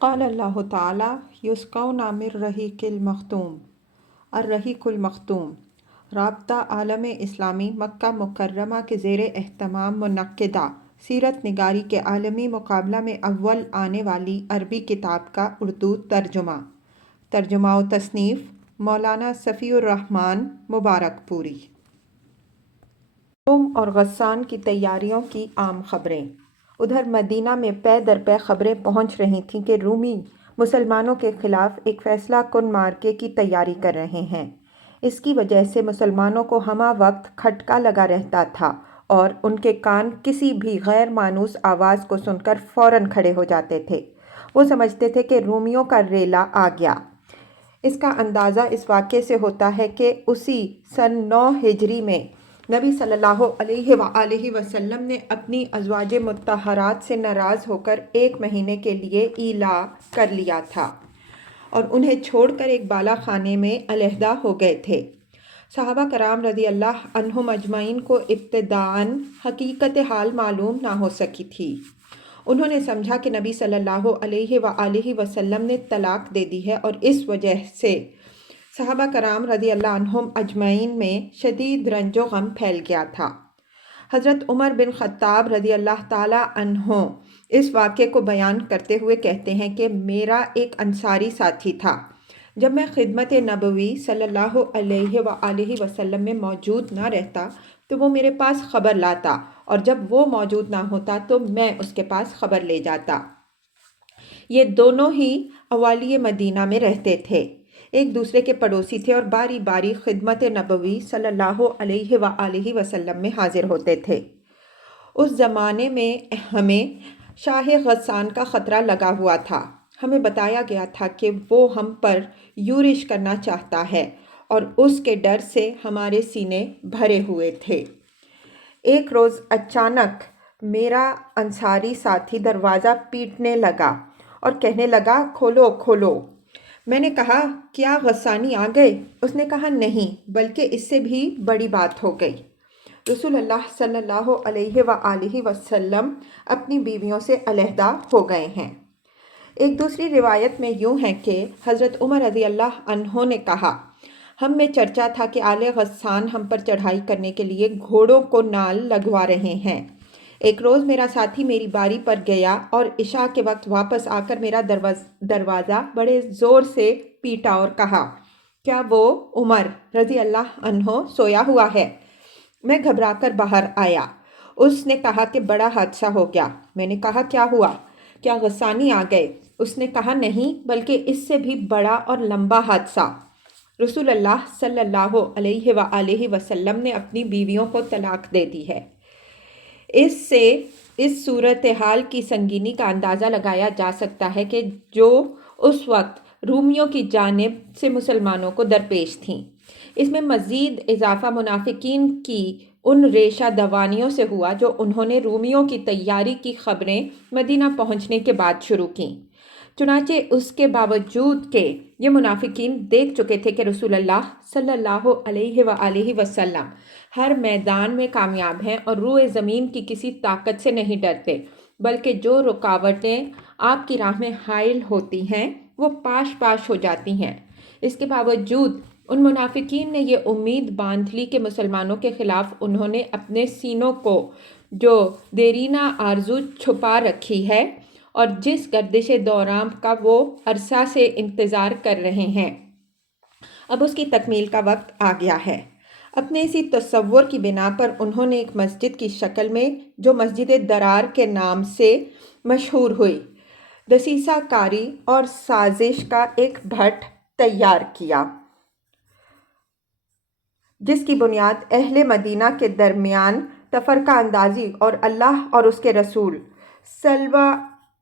قال اللہ تعالیٰ یسقون من رحیق المختوم الرحیق المختوم رابطہ عالم اسلامی مکہ مکرمہ کے زیر اہتمام منعقدہ سیرت نگاری کے عالمی مقابلہ میں اول آنے والی عربی کتاب کا اردو ترجمہ و تصنیف مولانا صفی الرحمن مبارک پوری۔ روم اور غسان کی تیاریوں کی عام خبریں۔ ادھر مدینہ میں پے در پے خبریں پہنچ رہی تھیں کہ رومی مسلمانوں کے خلاف ایک فیصلہ کن معرکے کی تیاری کر رہے ہیں۔ اس کی وجہ سے مسلمانوں کو ہمہ وقت کھٹکا لگا رہتا تھا اور ان کے کان کسی بھی غیر مانوس آواز کو سن کر فوراً کھڑے ہو جاتے تھے۔ وہ سمجھتے تھے کہ رومیوں کا ریلا آ گیا۔ اس کا اندازہ اس واقعے سے ہوتا ہے کہ اسی سن 9 ہجری میں نبی صلی اللہ علیہ وآلہ وسلم نے اپنی ازواج مطہرات سے ناراض ہو کر 1 مہینے کے لیے ایلا کر لیا تھا اور انہیں چھوڑ کر ایک بالا خانے میں علیحدہ ہو گئے تھے۔ صحابہ کرام رضی اللہ عنہم اجمعین کو ابتداءً حقیقت حال معلوم نہ ہو سکی تھی۔ انہوں نے سمجھا کہ نبی صلی اللہ علیہ وآلہ وسلم نے طلاق دے دی ہے اور اس وجہ سے صحابہ کرام رضی اللہ عنہم اجمعین میں شدید رنج و غم پھیل گیا تھا۔ حضرت عمر بن خطاب رضی اللہ تعالی عنہ اس واقعے کو بیان کرتے ہوئے کہتے ہیں کہ میرا ایک انصاری ساتھی تھا۔ جب میں خدمت نبوی صلی اللہ علیہ وآلہ وسلم میں موجود نہ رہتا تو وہ میرے پاس خبر لاتا اور جب وہ موجود نہ ہوتا تو میں اس کے پاس خبر لے جاتا۔ یہ دونوں ہی اوالی مدینہ میں رہتے تھے، ایک دوسرے کے پڑوسی تھے اور باری باری خدمت نبوی صلی اللہ علیہ وآلہ وسلم میں حاضر ہوتے تھے۔ اس زمانے میں ہمیں شاہ غسان کا خطرہ لگا ہوا تھا۔ ہمیں بتایا گیا تھا کہ وہ ہم پر یورش کرنا چاہتا ہے اور اس کے ڈر سے ہمارے سینے بھرے ہوئے تھے۔ ایک روز اچانک میرا انصاری ساتھی دروازہ پیٹنے لگا اور کہنے لگا کھولو کھولو۔ میں نے کہا کیا غسانی آ گئے؟ اس نے کہا نہیں، بلکہ اس سے بھی بڑی بات ہو گئی۔ رسول اللہ صلی اللہ علیہ وآلہ وسلم اپنی بیویوں سے علیحدہ ہو گئے ہیں۔ ایک دوسری روایت میں یوں ہے کہ حضرت عمر رضی اللہ عنہ نے کہا ہم میں چرچا تھا کہ آل غسان ہم پر چڑھائی کرنے کے لیے گھوڑوں کو نال لگوا رہے ہیں۔ ایک روز میرا ساتھی میری باری پر گیا اور عشاء کے وقت واپس آ کر میرا دروازہ بڑے زور سے پیٹا اور کہا کیا وہ عمر رضی اللہ عنہ سویا ہوا ہے؟ میں گھبرا کر باہر آیا۔ اس نے کہا کہ بڑا حادثہ ہو گیا۔ میں نے کہا کیا ہوا؟ کیا غسانی آ گئے؟ اس نے کہا نہیں، بلکہ اس سے بھی بڑا اور لمبا حادثہ۔ رسول اللہ صلی اللہ علیہ وآلہ وسلم نے اپنی بیویوں کو طلاق دے دی ہے۔ اس سے اس صورتحال کی سنگینی کا اندازہ لگایا جا سکتا ہے کہ جو اس وقت رومیوں کی جانب سے مسلمانوں کو درپیش تھیں۔ اس میں مزید اضافہ منافقین کی ان ریشہ دوانیوں سے ہوا جو انہوں نے رومیوں کی تیاری کی خبریں مدینہ پہنچنے کے بعد شروع کیں۔ چنانچہ اس کے باوجود کہ یہ منافقین دیکھ چکے تھے کہ رسول اللہ صلی اللہ علیہ وآلہ وسلم ہر میدان میں کامیاب ہیں اور روئے زمین کی کسی طاقت سے نہیں ڈرتے، بلکہ جو رکاوٹیں آپ کی راہ میں حائل ہوتی ہیں وہ پاش پاش ہو جاتی ہیں، اس کے باوجود ان منافقین نے یہ امید باندھ لی کہ مسلمانوں کے خلاف انہوں نے اپنے سینوں کو جو دیرینہ آرزو چھپا رکھی ہے اور جس گردش دوران کا وہ عرصہ سے انتظار کر رہے ہیں، اب اس کی تکمیل کا وقت آ گیا ہے۔ اپنے اسی تصور کی بنا پر انہوں نے ایک مسجد کی شکل میں جو مسجد درار کے نام سے مشہور ہوئی، دسیسہ کاری اور سازش کا ایک بھٹ تیار کیا جس کی بنیاد اہل مدینہ کے درمیان تفرقہ اندازی اور اللہ اور اس کے رسول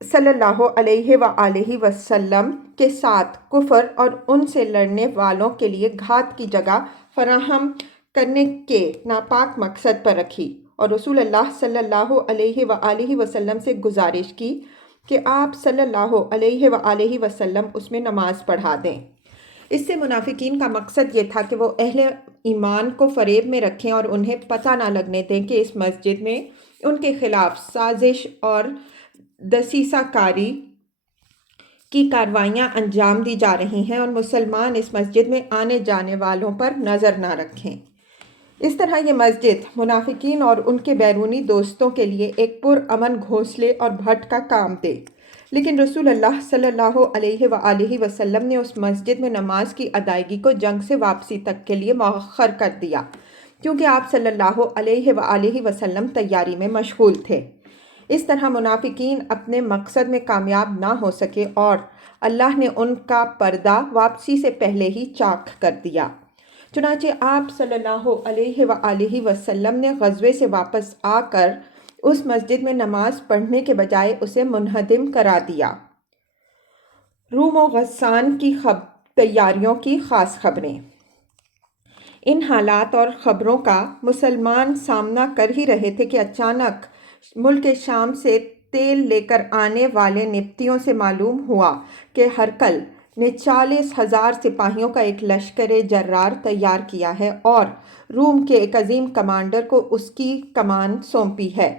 صلی اللہ علیہ وآلہ وسلم کے ساتھ کفر اور ان سے لڑنے والوں کے لیے گھات کی جگہ فراہم کرنے کے ناپاک مقصد پر رکھی، اور رسول اللہ صلی اللہ علیہ وآلہ وسلم سے گزارش کی کہ آپ صلی اللہ علیہ وآلہ وسلم اس میں نماز پڑھا دیں۔ اس سے منافقین کا مقصد یہ تھا کہ وہ اہل ایمان کو فریب میں رکھیں اور انہیں پتہ نہ لگنے دیں کہ اس مسجد میں ان کے خلاف سازش اور دسیسہ کاری کی کارروائیاں انجام دی جا رہی ہیں اور مسلمان اس مسجد میں آنے جانے والوں پر نظر نہ رکھیں۔ اس طرح یہ مسجد منافقین اور ان کے بیرونی دوستوں کے لیے ایک پرامن گھونسلے اور بھٹ کا کام دے، لیکن رسول اللہ صلی اللہ علیہ وآلہ وسلم نے اس مسجد میں نماز کی ادائیگی کو جنگ سے واپسی تک کے لیے مؤخر کر دیا، کیونکہ آپ صلی اللہ علیہ وآلہ وسلم تیاری میں مشغول تھے۔ اس طرح منافقین اپنے مقصد میں کامیاب نہ ہو سکے اور اللہ نے ان کا پردہ واپسی سے پہلے ہی چاک کر دیا۔ چنانچہ آپ صلی اللہ علیہ وآلہ وسلم نے غزوے سے واپس آ کر اس مسجد میں نماز پڑھنے کے بجائے اسے منہدم کرا دیا۔ روم و غسان کی تیاریوں کی خاص خبریں۔ ان حالات اور خبروں کا مسلمان سامنا کر ہی رہے تھے کہ اچانک ملک شام سے تیل لے کر آنے والے نبطیوں سے معلوم ہوا کہ ہرقل نے 40,000 سپاہیوں کا ایک لشکر جرار تیار کیا ہے اور روم کے ایک عظیم کمانڈر کو اس کی کمان سونپی ہے۔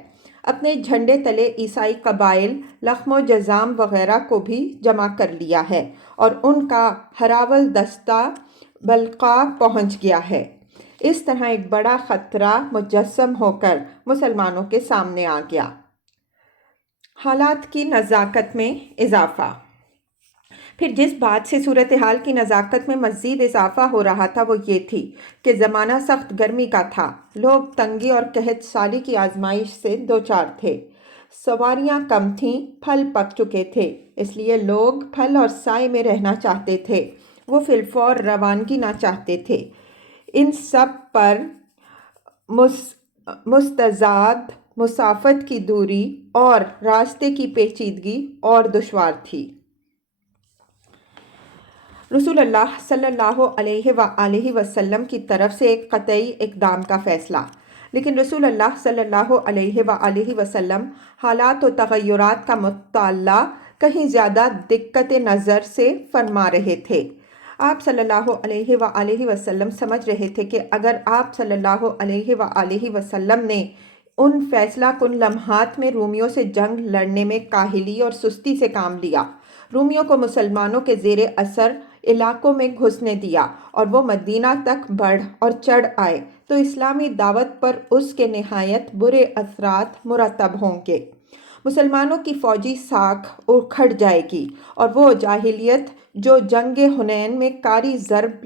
اپنے جھنڈے تلے عیسائی قبائل لخم و جذام وغیرہ کو بھی جمع کر لیا ہے اور ان کا ہراول دستہ بلقاء پہنچ گیا ہے۔ اس طرح ایک بڑا خطرہ مجسم ہو کر مسلمانوں کے سامنے آ گیا۔ حالات کی نزاکت میں اضافہ۔ پھر جس بات سے صورتحال کی نزاکت میں مزید اضافہ ہو رہا تھا وہ یہ تھی کہ زمانہ سخت گرمی کا تھا، لوگ تنگی اور قحط سالی کی آزمائش سے دوچار تھے، سواریاں کم تھیں، پھل پک چکے تھے، اس لیے لوگ پھل اور سائے میں رہنا چاہتے تھے، وہ فی الفور روانگی نہ چاہتے تھے۔ ان سب پر مستزاد مسافت کی دوری اور راستے کی پیچیدگی اور دشوار تھی۔ رسول اللہ صلی اللہ علیہ وآلہ وسلم کی طرف سے ایک قطعی اقدام کا فیصلہ، لیکن رسول اللہ صلی اللہ علیہ وآلہ وسلم حالات و تغیرات کا مطالعہ کہیں زیادہ دقت نظر سے فرما رہے تھے۔ آپ صلی اللہ علیہ وآلہ وسلم سمجھ رہے تھے کہ اگر آپ صلی اللہ علیہ وآلہ وسلم نے ان فیصلہ کن لمحات میں رومیوں سے جنگ لڑنے میں کاہلی اور سستی سے کام لیا، رومیوں کو مسلمانوں کے زیر اثر علاقوں میں گھسنے دیا اور وہ مدینہ تک بڑھ اور چڑھ آئے تو اسلامی دعوت پر اس کے نہایت برے اثرات مرتب ہوں گے۔ مسلمانوں کی فوجی ساکھ اکھڑ جائے گی اور وہ جاہلیت جو جنگ حنین میں کاری ضرب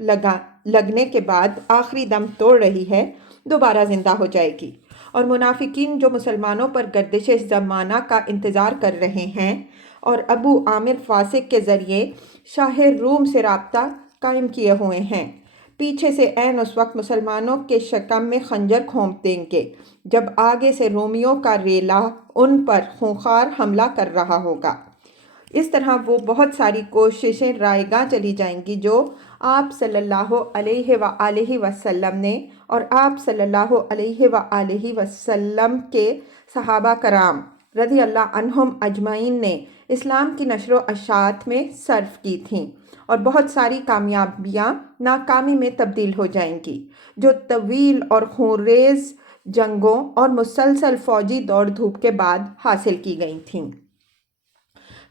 لگنے کے بعد آخری دم توڑ رہی ہے دوبارہ زندہ ہو جائے گی، اور منافقین جو مسلمانوں پر گردش زمانہ کا انتظار کر رہے ہیں اور ابو عامر فاسق کے ذریعے شاہ روم سے رابطہ قائم کیے ہوئے ہیں، پیچھے سے عین اس وقت مسلمانوں کے شکم میں خنجر گھونپ دیں گے جب آگے سے رومیوں کا ریلا ان پر خونخوار حملہ کر رہا ہوگا۔ اس طرح وہ بہت ساری کوششیں رائیگاں چلی جائیں گی جو آپ صلی اللہ علیہ وآلہ وسلم نے اور آپ صلی اللہ علیہ وآلہ وسلم کے صحابہ کرام رضی اللہ عنہم اجمعین نے اسلام کی نشر و اشاعت میں صرف کی تھیں، اور بہت ساری کامیابیاں ناکامی میں تبدیل ہو جائیں گی جو طویل اور خونریز جنگوں اور مسلسل فوجی دوڑ دھوپ کے بعد حاصل کی گئی تھیں۔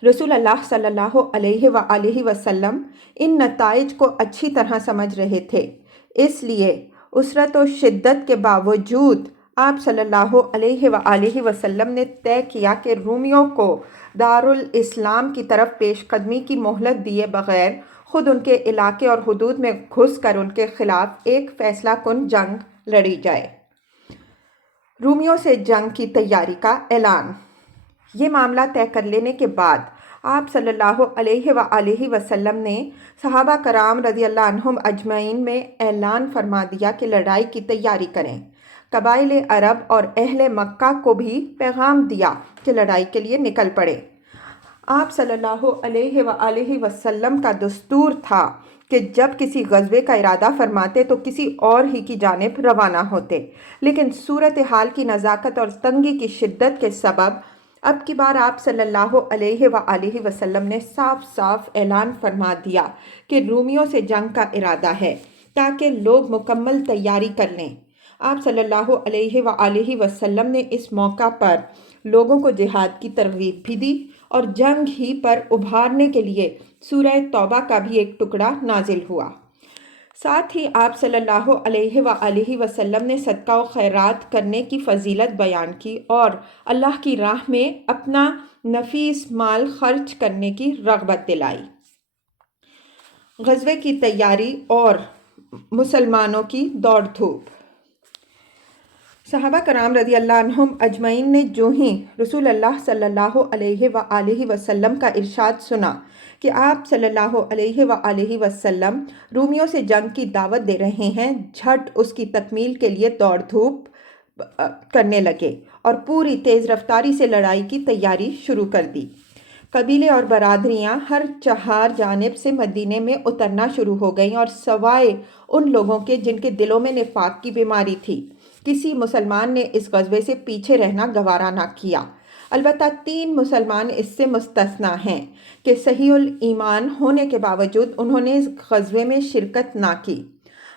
رسول اللہ صلی اللہ علیہ وآلہ وسلم ان نتائج کو اچھی طرح سمجھ رہے تھے، اس لیے اسرت و شدت کے باوجود آپ صلی اللہ علیہ وآلہ وسلم نے طے کیا کہ رومیوں کو دارالاسلام کی طرف پیش قدمی کی مہلت دیے بغیر خود ان کے علاقے اور حدود میں گھس کر ان کے خلاف ایک فیصلہ کن جنگ لڑی جائے۔ رومیوں سے جنگ کی تیاری کا اعلان۔ یہ معاملہ طے کر لینے کے بعد آپ صلی اللہ علیہ وآلہ وسلم نے صحابہ کرام رضی اللہ عنہم اجمعین میں اعلان فرما دیا کہ لڑائی کی تیاری کریں۔ قبائل عرب اور اہل مکہ کو بھی پیغام دیا کہ لڑائی کے لیے نکل پڑے۔ آپ صلی اللہ علیہ وآلہ وسلم کا دستور تھا کہ جب کسی غزوے کا ارادہ فرماتے تو کسی اور ہی کی جانب روانہ ہوتے، لیکن صورتحال کی نزاکت اور تنگی کی شدت کے سبب اب کی بار آپ صلی اللہ علیہ وآلہ وسلم نے صاف صاف اعلان فرما دیا کہ رومیوں سے جنگ کا ارادہ ہے تاکہ لوگ مکمل تیاری کر لیں۔ آپ صلی اللہ علیہ وآلہ وسلم نے اس موقع پر لوگوں کو جہاد کی ترغیب بھی دی اور جنگ ہی پر ابھارنے کے لیے سورہ توبہ کا بھی ایک ٹکڑا نازل ہوا۔ ساتھ ہی آپ صلی اللہ علیہ وآلہ وسلم نے صدقہ و خیرات کرنے کی فضیلت بیان کی اور اللہ کی راہ میں اپنا نفیس مال خرچ کرنے کی رغبت دلائی۔ غزوے کی تیاری اور مسلمانوں کی دوڑ دھوپ۔ صحابہ کرام رضی اللہ عنہم اجمعین نے جو ہی رسول اللہ صلی اللہ علیہ وآلہ وسلم کا ارشاد سنا کہ آپ صلی اللہ علیہ وآلہ وسلم رومیوں سے جنگ کی دعوت دے رہے ہیں، جھٹ اس کی تکمیل کے لیے دوڑ دھوپ کرنے لگے اور پوری تیز رفتاری سے لڑائی کی تیاری شروع کر دی۔ قبیلے اور برادریاں ہر چہار جانب سے مدینے میں اترنا شروع ہو گئیں اور سوائے ان لوگوں کے جن کے دلوں میں نفاق کی بیماری تھی، کسی مسلمان نے اس غزوے سے پیچھے رہنا گوارا نہ کیا۔ البتہ 3 مسلمان اس سے مستثنیٰ ہیں کہ صحیح الایمان ہونے کے باوجود انہوں نے اس غزوے میں شرکت نہ کی۔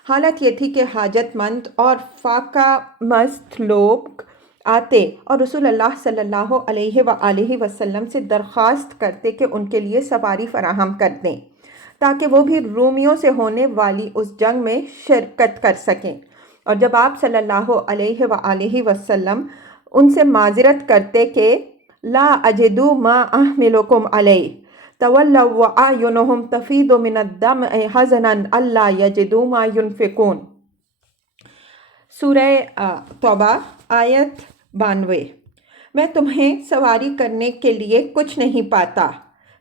حالت یہ تھی کہ حاجت مند اور فاقہ مست لوگ آتے اور رسول اللہ صلی اللہ علیہ وآلہ وسلم سے درخواست کرتے کہ ان کے لیے سواری فراہم کر دیں تاکہ وہ بھی رومیوں سے ہونے والی اس جنگ میں شرکت کر سکیں، اور جب آپ صلی اللہ علیہ وآلہ وسلم ان سے معذرت کرتے کہ لا اجدو ما احملکم علیہ تولوا واعینہم تفیض من الدمع حزنا الا یجدوا ما ینفقون۔ سورہ توبہ آیت 92۔ میں تمہیں سواری کرنے کے لیے کچھ نہیں پاتا،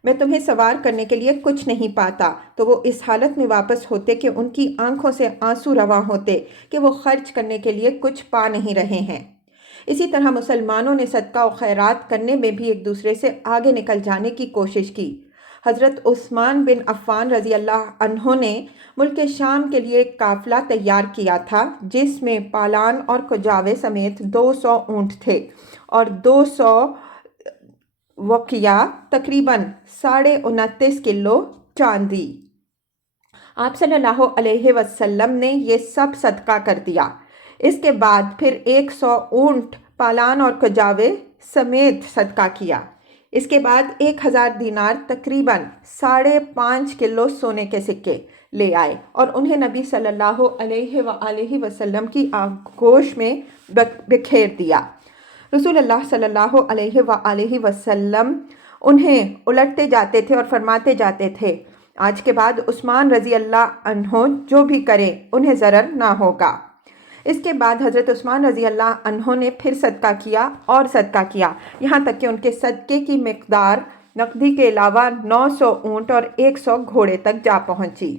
میں تمہیں سوار کرنے کے لیے کچھ نہیں پاتا، تو وہ اس حالت میں واپس ہوتے کہ ان کی آنکھوں سے آنسو رواں ہوتے کہ وہ خرچ کرنے کے لیے کچھ پا نہیں رہے ہیں۔ اسی طرح مسلمانوں نے صدقہ و خیرات کرنے میں بھی ایک دوسرے سے آگے نکل جانے کی کوشش کی۔ حضرت عثمان بن عفان رضی اللہ عنہ نے ملک شام کے لیے ایک قافلہ تیار کیا تھا جس میں پالان اور کجاوے سمیت 200 اونٹ تھے اور 200 وقیہ تقریباً 29.5 کلو چاندی۔ آپ صلی اللہ علیہ وسلم نے یہ سب صدقہ کر دیا۔ اس کے بعد پھر 100 اونٹ پالان اور کجاوے سمیت صدقہ کیا۔ اس کے بعد 1000 دینار تقریباً 5.5 کلو سونے کے سکے لے آئے اور انہیں نبی صلی اللہ علیہ وآلہ وسلم کی آغوش میں بکھیر دیا۔ رسول اللہ صلی اللہ علیہ وآلہ وسلم انہیں الٹتے جاتے تھے اور فرماتے جاتے تھے، آج کے بعد عثمان رضی اللہ عنہ جو بھی کرے انہیں ضرر نہ ہوگا۔ اس کے بعد حضرت عثمان رضی اللہ عنہ نے پھر صدقہ کیا اور صدقہ کیا، یہاں تک کہ ان کے صدقے کی مقدار نقدی کے علاوہ 900 اونٹ اور 100 گھوڑے تک جا پہنچی۔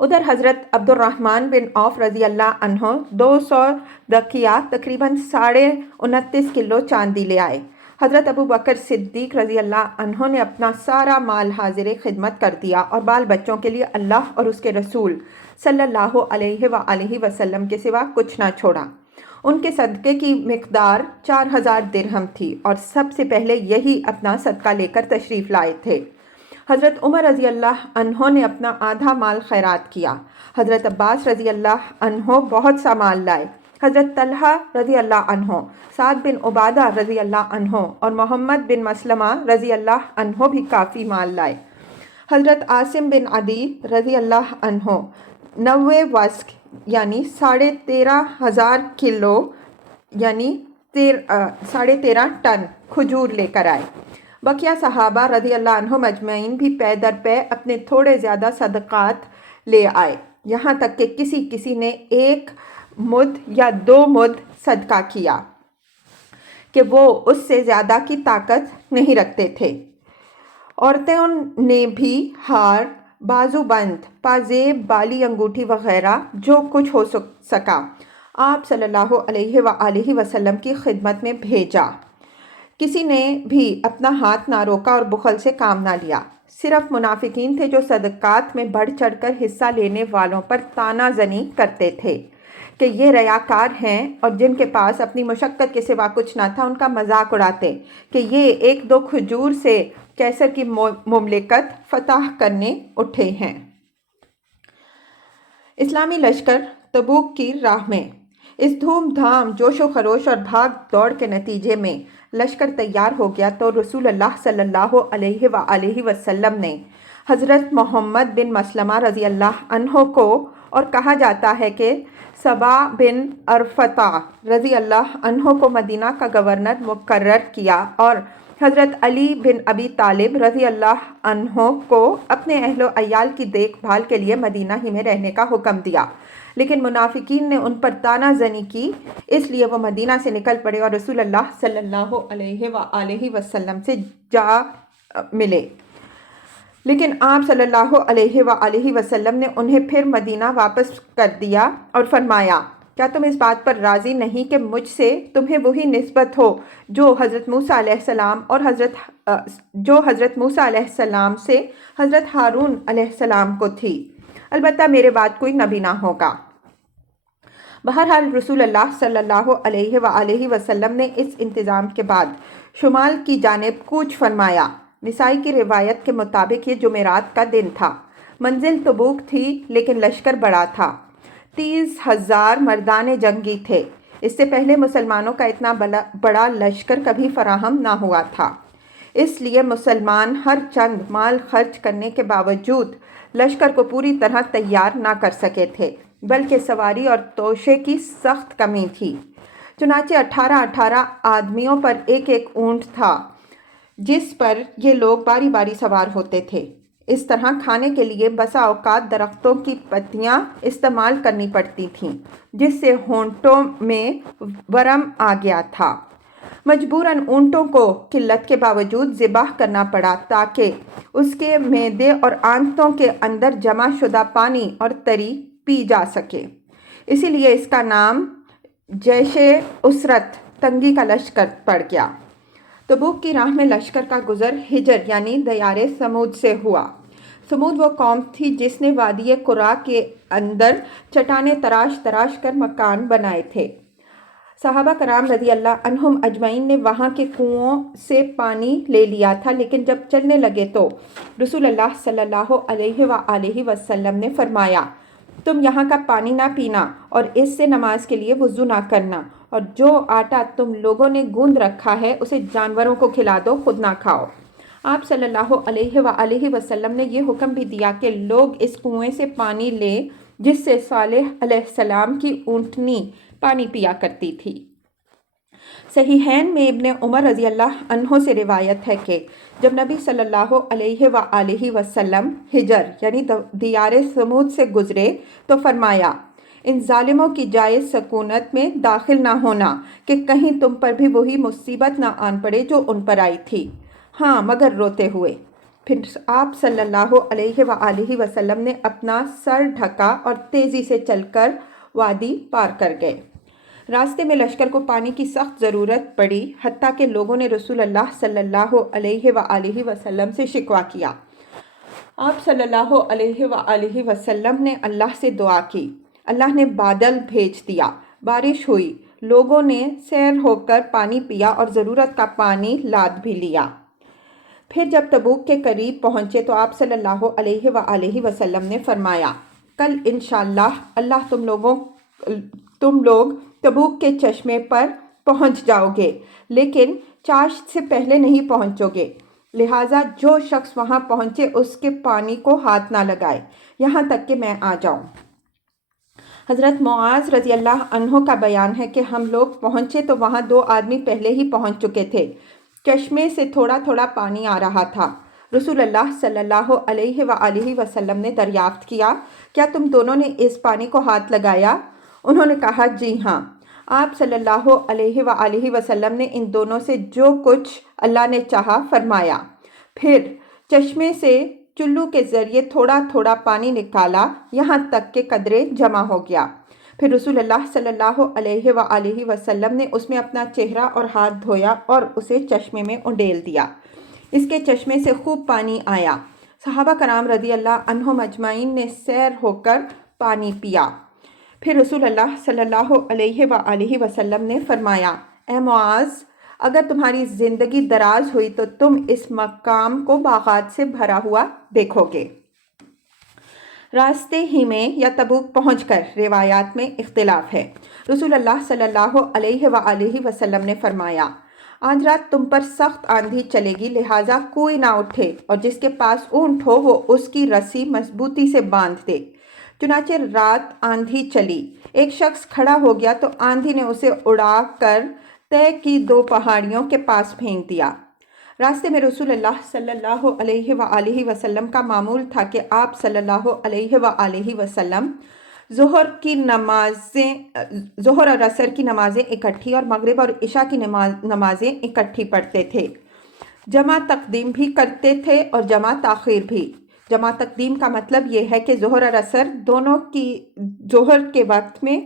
ادھر حضرت عبد الرحمن بن عوف رضی اللہ عنہ 200 دقیہ تقریباً 29.5 کلو چاندی لے آئے۔ حضرت ابو بکر صدیق رضی اللہ عنہ نے اپنا سارا مال حاضر خدمت کر دیا اور بال بچوں کے لیے اللہ اور اس کے رسول صلی اللہ علیہ وآلہ وسلم کے سوا کچھ نہ چھوڑا۔ ان کے صدقے کی مقدار 4000 درہم تھی اور سب سے پہلے یہی اپنا صدقہ لے کر تشریف لائے تھے۔ حضرت عمر رضی اللہ عنہ نے اپنا آدھا مال خیرات کیا۔ حضرت عباس رضی اللہ عنہ بہت سا مال لائے۔ حضرت طلحہ رضی اللہ عنہ، سعد بن عبادہ رضی اللہ عنہ اور محمد بن مسلمہ رضی اللہ عنہ بھی کافی مال لائے۔ حضرت عاصم بن عدی رضی اللہ عنہ 90 وسق یعنی 13,500 کلو یعنی 13.5 ٹن کھجور لے کر آئے۔ بقیہ صحابہ رضی اللہ عنہم اجمعین بھی پے در پے اپنے تھوڑے زیادہ صدقات لے آئے، یہاں تک کہ کسی نے 1 مد یا 2 مد صدقہ کیا کہ وہ اس سے زیادہ کی طاقت نہیں رکھتے تھے۔ عورتوں نے بھی ہار، بازو بند، پازیب، بالی انگوٹھی وغیرہ جو کچھ ہو سکا آپ صلی اللہ علیہ وآلہ وسلم کی خدمت میں بھیجا۔ کسی نے بھی اپنا ہاتھ نہ روکا اور بخل سے کام نہ لیا۔ صرف منافقین تھے جو صدقات میں بڑھ چڑھ کر حصہ لینے والوں پر طعنہ زنی کرتے تھے کہ یہ ریاکار ہیں، اور جن کے پاس اپنی مشقت کے سوا کچھ نہ تھا ان کا مذاق اڑاتے کہ یہ 1-2 کھجور سے کیسر کی مملکت فتح کرنے اٹھے ہیں۔ اسلامی لشکر تبوک کی راہ میں۔ اس دھوم دھام، جوش و خروش اور بھاگ دوڑ کے نتیجے میں لشکر تیار ہو گیا تو رسول اللہ صلی اللہ علیہ وآلہ وسلم نے حضرت محمد بن مسلمہ رضی اللہ عنہ کو، اور کہا جاتا ہے کہ صبا بن ارفطہ رضی اللہ عنہ کو مدینہ کا گورنر مقرر کیا، اور حضرت علی بن ابی طالب رضی اللہ عنہ کو اپنے اہل و عیال کی دیکھ بھال کے لیے مدینہ ہی میں رہنے کا حکم دیا۔ لیکن منافقین نے ان پر طعنہ زنی کی، اس لیے وہ مدینہ سے نکل پڑے اور رسول اللہ صلی اللہ علیہ وآلہ وسلم سے جا ملے۔ لیکن آپ صلی اللہ علیہ وآلہ وسلم نے انہیں پھر مدینہ واپس کر دیا اور فرمایا، کیا تم اس بات پر راضی نہیں کہ مجھ سے تمہیں وہی نسبت ہو جو حضرت موسیٰ علیہ السلام سے حضرت ہارون علیہ السلام کو تھی؟ البتہ میرے بعد کوئی نبی نہ ہوگا۔ بہرحال رسول اللہ صلی اللہ علیہ وآلہ وسلم نے اس انتظام کے بعد شمال کی جانب کوچ فرمایا۔ نسائی کی روایت کے مطابق یہ جمعرات کا دن تھا۔ منزل تبوک تھی لیکن لشکر بڑا تھا، 30,000 مردان جنگی تھے۔ اس سے پہلے مسلمانوں کا اتنا بڑا لشکر کبھی فراہم نہ ہوا تھا، اس لیے مسلمان ہر چند مال خرچ کرنے کے باوجود لشکر کو پوری طرح تیار نہ کر سکے تھے، بلکہ سواری اور توشے کی سخت کمی تھی۔ چنانچہ 18 آدمیوں پر ایک اونٹ تھا جس پر یہ لوگ باری باری سوار ہوتے تھے۔ اس طرح کھانے کے لیے بسا اوقات درختوں کی پتیاں استعمال کرنی پڑتی تھیں، جس سے ہونٹوں میں ورم آ گیا تھا۔ مجبوراً اونٹوں کو قلت کے باوجود ذبح کرنا پڑا تاکہ اس کے معدے اور آنتوں کے اندر جمع شدہ پانی اور تری پی جا سکے۔ اسی لیے اس کا نام جیش اسرت، تنگی کا لشکر پڑ گیا۔ تبوک کی راہ میں لشکر کا گزر حجر یعنی دیار سمود سے ہوا۔ سمود وہ قوم تھی جس نے وادی قرا کے اندر چٹانیں تراش تراش کر مکان بنائے تھے۔ صحابہ کرام رضی اللہ عنہم اجمعین نے وہاں کے کنوؤں سے پانی لے لیا تھا، لیکن جب چلنے لگے تو رسول اللہ صلی اللہ علیہ وآلہ وسلم نے فرمایا، تم یہاں کا پانی نہ پینا اور اس سے نماز کے لیے وضو نہ کرنا، اور جو آٹا تم لوگوں نے گوندھ رکھا ہے اسے جانوروں کو کھلا دو، خود نہ کھاؤ۔ آپ صلی اللہ علیہ وآلہ وسلم نے یہ حکم بھی دیا کہ لوگ اس کنویں سے پانی لیں جس سے صالح علیہ السلام کی اونٹنی پانی پیا کرتی تھی۔ صحیحین میں ابن عمر رضی اللہ عنہ سے روایت ہے کہ جب نبی صلی اللہ علیہ وآلہ وسلم حجر یعنی دیار سمود سے گزرے تو فرمایا، ان ظالموں کی جائے سکونت میں داخل نہ ہونا کہ کہیں تم پر بھی وہی مصیبت نہ آن پڑے جو ان پر آئی تھی، ہاں مگر روتے ہوئے۔ پھر آپ صلی اللہ علیہ وآلہ وسلم نے اپنا سر ڈھکا اور تیزی سے چل کر وادی پار کر گئے۔ راستے میں لشکر کو پانی کی سخت ضرورت پڑی، حتیٰ کہ لوگوں نے رسول اللہ صلی اللہ علیہ وآلہ وسلم سے شکوہ کیا۔ آپ صلی اللہ علیہ وآلہ وسلم نے اللہ سے دعا کی، اللہ نے بادل بھیج دیا، بارش ہوئی، لوگوں نے سیر ہو کر پانی پیا اور ضرورت کا پانی لاد بھی لیا۔ پھر جب تبوک کے قریب پہنچے تو آپ صلی اللہ علیہ وآلہ وسلم نے فرمایا، کل انشاءاللہ اللہ تم لوگ تبوک کے چشمے پر پہنچ جاؤ گے، لیکن چاشت سے پہلے نہیں پہنچو گے، لہٰذا جو شخص وہاں پہنچے اس کے پانی کو ہاتھ نہ لگائے یہاں تک کہ میں آ جاؤں۔ حضرت معاذ رضی اللہ عنہ کا بیان ہے کہ ہم لوگ پہنچے تو وہاں 2 آدمی پہلے ہی پہنچ چکے تھے، چشمے سے تھوڑا تھوڑا پانی آ رہا تھا۔ رسول اللہ صلی اللہ علیہ وآلہ وسلم نے دریافت کیا، کیا تم دونوں نے اس پانی کو ہاتھ لگایا؟ انہوں نے کہا، جی ہاں۔ آپ صلی اللہ علیہ وآلہ وسلم نے ان دونوں سے جو کچھ اللہ نے چاہا فرمایا، پھر چشمے سے چلو کے ذریعے تھوڑا تھوڑا پانی نکالا یہاں تک کہ قدرے جمع ہو گیا۔ پھر رسول اللہ صلی اللہ علیہ وآلہ وسلم نے اس میں اپنا چہرہ اور ہاتھ دھویا اور اسے چشمے میں انڈیل دیا، اس کے چشمے سے خوب پانی آیا۔ صحابہ کرام رضی اللہ عنہم اجمعین نے سیر ہو کر پانی پیا۔ پھر رسول اللہ صلی اللہ علیہ وآلہ وسلم نے فرمایا، اے معاذ، اگر تمہاری زندگی دراز ہوئی تو تم اس مقام کو باغات سے بھرا ہوا دیکھو گے۔ راستے ہی میں یا تبوک پہنچ کر روایات میں اختلاف ہے۔ رسول اللہ صلی اللہ علیہ وآلہ وسلم نے فرمایا، آج رات تم پر سخت آندھی چلے گی، لہٰذا کوئی نہ اٹھے اور جس کے پاس اونٹ ہو وہ اس کی رسی مضبوطی سے باندھ دے۔ چنانچہ رات آندھی چلی، ایک شخص کھڑا ہو گیا تو آندھی نے اسے اڑا کر طے کی 2 پہاڑیوں کے پاس پھینک دیا۔ راستے میں رسول اللہ صلی اللہ علیہ وآلہ وسلم کا معمول تھا کہ آپ صلی اللہ علیہ وآلہ وسلم ظہر اور عصر کی نمازیں اکٹھی اور مغرب اور عشاء کی نمازیں اکٹھی پڑھتے تھے۔ جمع تقدیم بھی کرتے تھے اور جمع تاخیر بھی۔ جمع تقدیم کا مطلب یہ ہے کہ ظہر اور عصر دونوں کی ظہر کے وقت میں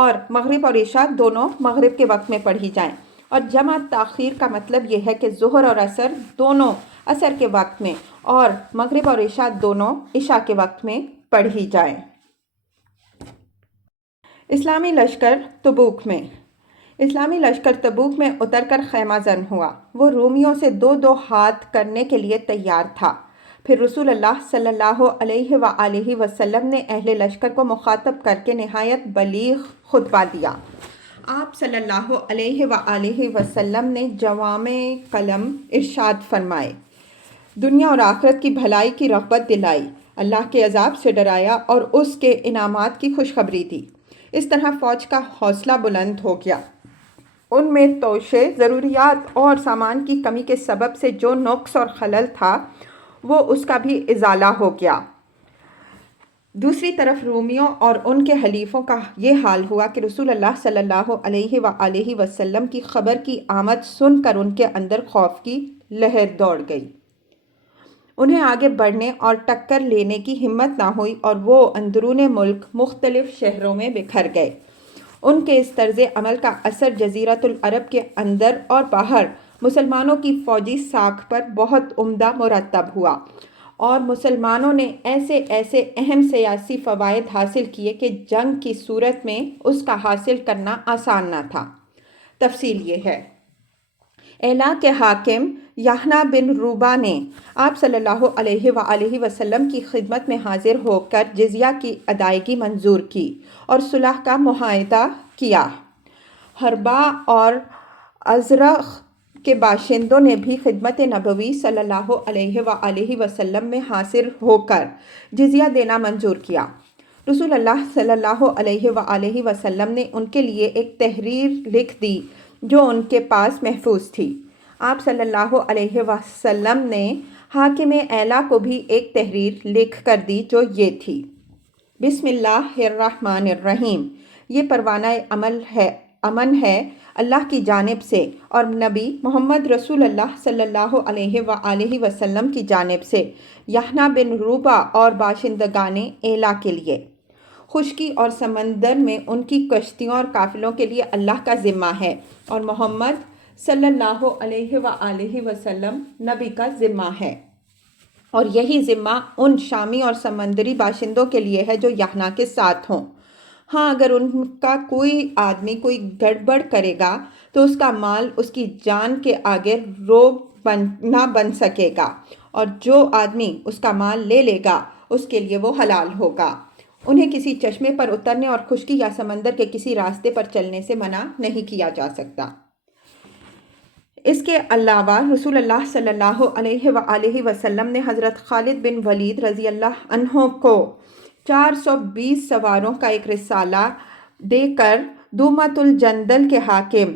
اور مغرب اور عشاء دونوں مغرب کے وقت میں پڑھی جائیں، اور جمع تاخیر کا مطلب یہ ہے کہ ظہر اور عصر دونوں عصر کے وقت میں اور مغرب اور عشاء دونوں عشاء کے وقت میں پڑھی جائیں۔ اسلامی لشکر تبوک میں۔ اسلامی لشکر تبوک میں اتر کر خیمہ زن ہوا۔ وہ رومیوں سے 2 ہاتھ کرنے کے لیے تیار تھا۔ پھر رسول اللہ صلی اللہ علیہ وآلہ وسلم نے اہل لشکر کو مخاطب کر کے نہایت بلیغ خطبہ دیا۔ آپ صلی اللہ علیہ وآلہ وسلم نے جوامع کلم ارشاد فرمائے، دنیا اور آخرت کی بھلائی کی رغبت دلائی، اللہ کے عذاب سے ڈرایا اور اس کے انعامات کی خوشخبری دی۔ اس طرح فوج کا حوصلہ بلند ہو گیا۔ ان میں توشے، ضروریات اور سامان کی کمی کے سبب سے جو نقص اور خلل تھا وہ اس کا بھی ازالہ ہو گیا۔ دوسری طرف رومیوں اور ان کے حلیفوں کا یہ حال ہوا کہ رسول اللہ صلی اللہ علیہ وآلہ وسلم کی خبر کی آمد سن کر ان کے اندر خوف کی لہر دوڑ گئی۔ انہیں آگے بڑھنے اور ٹکر لینے کی ہمت نہ ہوئی اور وہ اندرون ملک مختلف شہروں میں بکھر گئے۔ ان کے اس طرز عمل کا اثر جزیرۃ العرب کے اندر اور باہر مسلمانوں کی فوجی ساکھ پر بہت عمدہ مرتب ہوا، اور مسلمانوں نے ایسے اہم سیاسی فوائد حاصل کیے کہ جنگ کی صورت میں اس کا حاصل کرنا آسان نہ تھا۔ تفصیل یہ ہے۔ ایلا کے حاکم یحییٰ بن روبہ نے آپ صلی اللہ علیہ وآلہ وسلم کی خدمت میں حاضر ہو کر جزیہ کی ادائیگی منظور کی اور صلح کا معاہدہ کیا۔ حربہ اور ازرق کے باشندوں نے بھی خدمت نبوی صلی اللہ علیہ وآلہ وسلم میں حاضر ہو کر جزیہ دینا منظور کیا۔ رسول اللہ صلی اللہ علیہ وآلہ وسلم نے ان کے لیے ایک تحریر لکھ دی جو ان کے پاس محفوظ تھی۔ آپ صلی اللہ علیہ وسلم نے حاکم ایلا کو بھی ایک تحریر لکھ کر دی جو یہ تھی: بسم اللہ الرحمن الرحیم، یہ پروانہ امن ہے اللہ کی جانب سے اور نبی محمد رسول اللہ صلی اللہ علیہ وآلہ وسلم کی جانب سے یحییٰ بن روبہ اور باشندگان ایلا کے لیے۔ خشکی اور سمندر میں ان کی کشتیوں اور قافلوں کے لیے اللہ کا ذمہ ہے، اور محمد صلی اللہ علیہ وآلہ وسلم نبی کا ذمہ ہے، اور یہی ذمہ ان شامی اور سمندری باشندوں کے لیے ہے جو یحییٰ کے ساتھ ہوں۔ ہاں، اگر ان کا کوئی آدمی کوئی گڑبڑ کرے گا تو اس کا مال اس کی جان کے آگے روب نہ بن سکے گا، اور جو آدمی اس کا مال لے لے گا اس کے لیے وہ حلال ہوگا۔ انہیں کسی چشمے پر اترنے اور خشکی یا سمندر کے کسی راستے پر چلنے سے منع نہیں کیا جا سکتا۔ اس کے علاوہ رسول اللہ صلی اللہ علیہ وآلہ وسلم نے حضرت خالد بن ولید رضی اللہ عنہ کو 420 سواروں کا ایک رسالہ دے کر دومت الجندل کے حاکم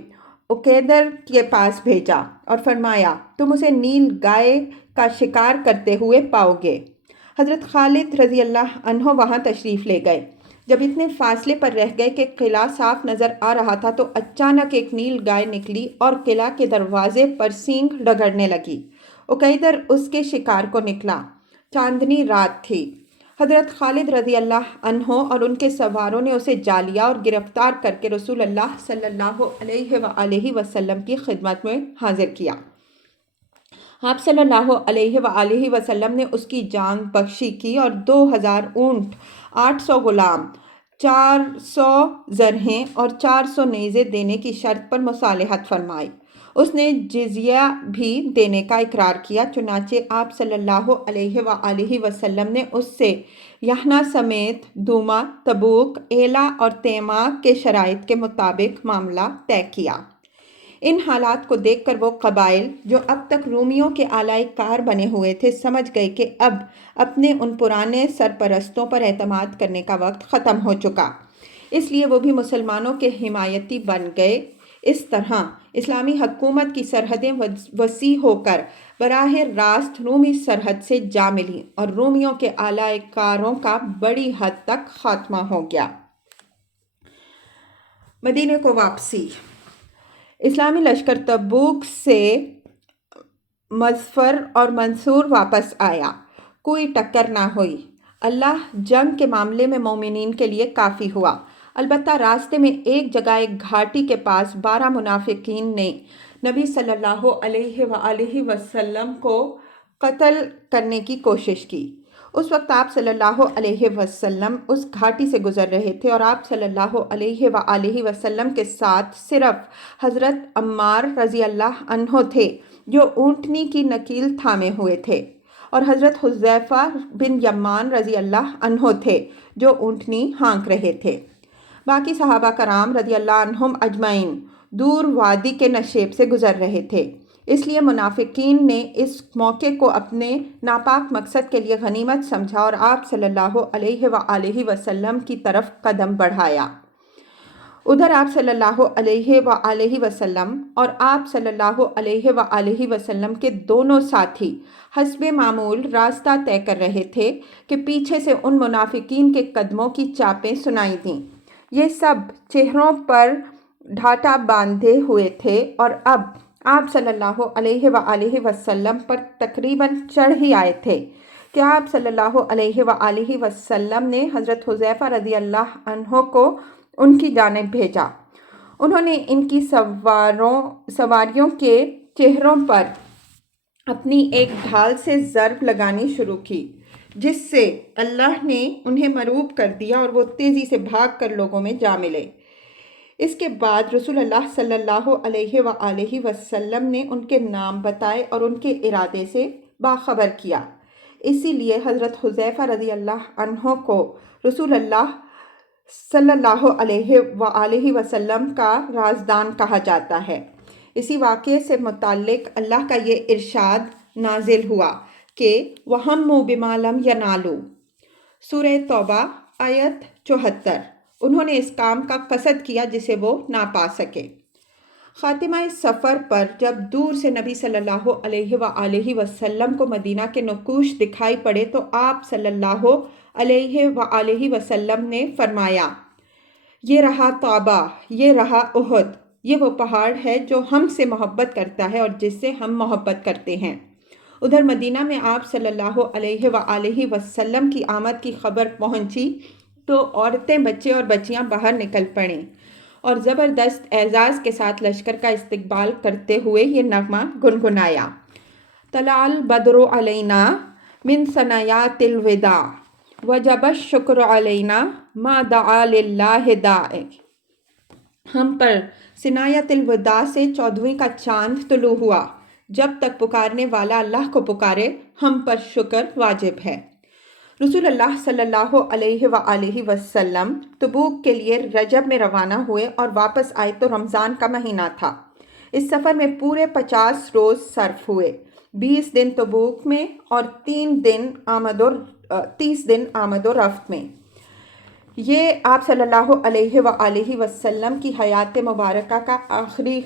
عقیدر کے پاس بھیجا اور فرمایا، تم اسے نیل گائے کا شکار کرتے ہوئے پاؤ گے۔ حضرت خالد رضی اللہ عنہ وہاں تشریف لے گئے۔ جب اتنے فاصلے پر رہ گئے کہ قلعہ صاف نظر آ رہا تھا تو اچانک ایک نیل گائے نکلی اور قلعہ کے دروازے پر سینگ رگڑنے لگی۔ عقیدر اس کے شکار کو نکلا۔ چاندنی رات تھی۔ حضرت خالد رضی اللہ عنہ اور ان کے سواروں نے اسے جا لیا اور گرفتار کر کے رسول اللہ صلی اللہ علیہ وآلہ وسلم کی خدمت میں حاضر کیا۔ آپ صلی اللہ علیہ وآلہ وسلم نے اس کی جان بخشی کی اور 2000 اونٹ، 800 غلام، 400 زرہیں اور 400 نیزے دینے کی شرط پر مصالحت فرمائی۔ اس نے جزیہ بھی دینے کا اقرار کیا، چنانچہ آپ صلی اللہ علیہ وآلہ وسلم نے اس سے یحییٰ سمیت دوما، تبوک، ایلا اور تیماء کے شرائط کے مطابق معاملہ طے کیا۔ ان حالات کو دیکھ کر وہ قبائل جو اب تک رومیوں کے آلائے کار بنے ہوئے تھے سمجھ گئے کہ اب اپنے ان پرانے سرپرستوں پر اعتماد کرنے کا وقت ختم ہو چکا، اس لیے وہ بھی مسلمانوں کے حمایتی بن گئے۔ اس طرح اسلامی حکومت کی سرحدیں وسیع ہو کر براہ راست رومی سرحد سے جا ملیں اور رومیوں کے آلائے کاروں کا بڑی حد تک خاتمہ ہو گیا۔ مدینے کو واپسی۔ اسلامی لشکر تبوک سے مظفر اور منصور واپس آیا، کوئی ٹکر نہ ہوئی۔ اللہ جنگ کے معاملے میں مومنین کے لیے کافی ہوا، البتہ راستے میں ایک جگہ ایک گھاٹی کے پاس 12 منافقین نے نبی صلی اللہ علیہ وآلہ وسلم کو قتل کرنے کی کوشش کی۔ اس وقت آپ صلی اللہ علیہ وسلم اس گھاٹی سے گزر رہے تھے اور آپ صلی اللہ علیہ وآلہ وسلم کے ساتھ صرف حضرت عمار رضی اللہ عنہ تھے جو اونٹنی کی نکیل تھامے ہوئے تھے، اور حضرت حذیفہ بن یمان رضی اللہ عنہ تھے جو اونٹنی ہانک رہے تھے۔ باقی صحابہ کرام رضی اللہ عنہم اجمعین دور وادی کے نشیب سے گزر رہے تھے، اس لیے منافقین نے اس موقع کو اپنے ناپاک مقصد کے لیے غنیمت سمجھا اور آپ صلی اللہ علیہ وآلہ وسلم کی طرف قدم بڑھایا۔ ادھر آپ صلی اللہ علیہ وآلہ وسلم اور آپ صلی اللہ علیہ وآلہ وسلم کے دونوں ساتھی حسب معمول راستہ طے کر رہے تھے کہ پیچھے سے ان منافقین کے قدموں کی چاپیں سنائی دیں۔ یہ سب چہروں پر ڈھاٹا باندھے ہوئے تھے اور اب آپ صلی اللہ علیہ وآلہ وسلم پر تقریباً چڑھ ہی آئے تھے کہ آپ صلی اللہ علیہ وآلہ وسلم نے حضرت حذیفہ رضی اللہ عنہ کو ان کی جانب بھیجا۔ انہوں نے ان کی سواریوں کے چہروں پر اپنی ایک ڈھال سے ضرب لگانی شروع کی، جس سے اللہ نے انہیں مرعوب کر دیا اور وہ تیزی سے بھاگ کر لوگوں میں جا ملے۔ اس کے بعد رسول اللہ صلی اللہ علیہ وآلہ وسلم نے ان کے نام بتائے اور ان کے ارادے سے باخبر کیا۔ اسی لیے حضرت حذیفہ رضی اللہ عنہ کو رسول اللہ صلی اللہ علیہ وآلہ وسلم کا رازدان کہا جاتا ہے۔ اسی واقعے سے متعلق اللہ کا یہ ارشاد نازل ہوا کہ وَهَمُّوا بِمَا لَمْ يَنَالُوا، سورہ توبہ آیت 74۔ انہوں نے اس کام کا قصد کیا جسے وہ نہ پا سکے۔ خاتمہ سفر پر جب دور سے نبی صلی اللہ علیہ وآلہ وسلم کو مدینہ کے نقوش دکھائی پڑے تو آپ صلی اللہ علیہ وآلہ وسلم نے فرمایا، یہ رہا طابہ، یہ رہا احد، یہ وہ پہاڑ ہے جو ہم سے محبت کرتا ہے اور جس سے ہم محبت کرتے ہیں۔ ادھر مدینہ میں آپ صلی اللہ علیہ وآلہ وسلم کی آمد کی خبر پہنچی تو عورتیں، بچے اور بچیاں باہر نکل پڑیں اور زبردست اعزاز کے ساتھ لشکر کا استقبال کرتے ہوئے یہ نغمہ گنگنایا: طلع البدر علینا من ثنیات الوداع وجب الشکر علینا ما دعا للہ داع۔ ہم پر ثنیات الوداع سے 14ویں کا چاند طلوع ہوا، جب تک پکارنے والا اللہ کو پکارے ہم پر شکر واجب ہے۔ رسول اللہ صلی اللہ علیہ وآلہ وسلم تبوک کے لیے رجب میں روانہ ہوئے اور واپس آئے تو رمضان کا مہینہ تھا۔ اس سفر میں پورے 50 روز صرف ہوئے، 20 دن تبوک میں اور 30 دن آمد و رفت میں۔ یہ آپ صلی اللہ علیہ وآلہ وسلم کی حیات مبارکہ کا آخری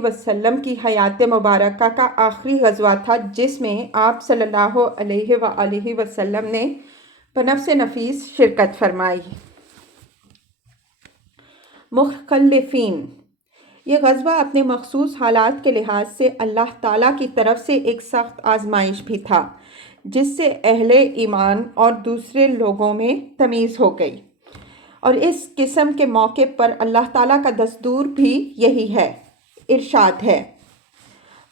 وسلم کی حیات مبارکہ کا آخری غزوہ تھا، جس میں آپ صلی اللہ علیہ وآلہ وسلم نے بنفس نفیس شرکت فرمائی۔ مخلفین، یہ غزوہ اپنے مخصوص حالات کے لحاظ سے اللہ تعالیٰ کی طرف سے ایک سخت آزمائش بھی تھا، جس سے اہل ایمان اور دوسرے لوگوں میں تمیز ہو گئی، اور اس قسم کے موقع پر اللہ تعالیٰ کا دستور بھی یہی ہے۔ ارشاد ہے: